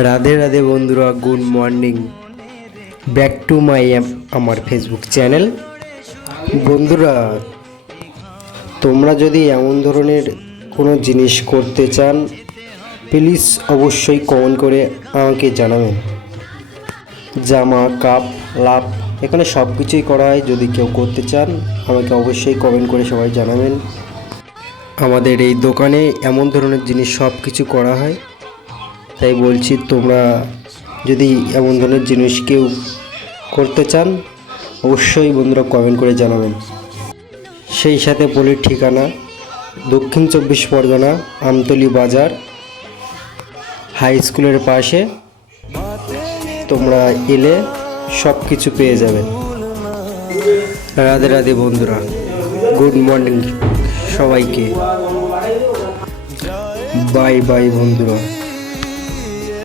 রাধে রাধে বন্ধুরা, good morning, back to my আমার Facebook channel. বন্ধুরা, তোমরা যদি এমন ধরনের কোনো জিনিস করতে চান, প্লিজ অবশ্যই কমেন্ট করে আমাকে জানাবেন। জামা, কাপ, লাভ, এখানে সব কিছুই করা হয়। যদি কেউ করতে চান আমাকে অবশ্যই কমেন্ট করে সবাই জানাবেন। আমাদের এই দোকানে এমন ধরনের জিনিস সব কিছু করা হয়, তাই বলছি তোমরা যদি এমন ধরনের জিনিস কেউ করতে চান অবশ্যই বন্ধুরা কমেন্ট করে জানাবেন। সেই সাথে বলি ঠিকানা দক্ষিণ 24 পরগনা, আমতলী বাজার, হাই স্কুলের পাশে। তোমরা এলে সব কিছু পেয়ে যাবেন। রাধে রাধে বন্ধুরা, গুড মর্নিং সবাইকে, বাই বাই বন্ধুরা।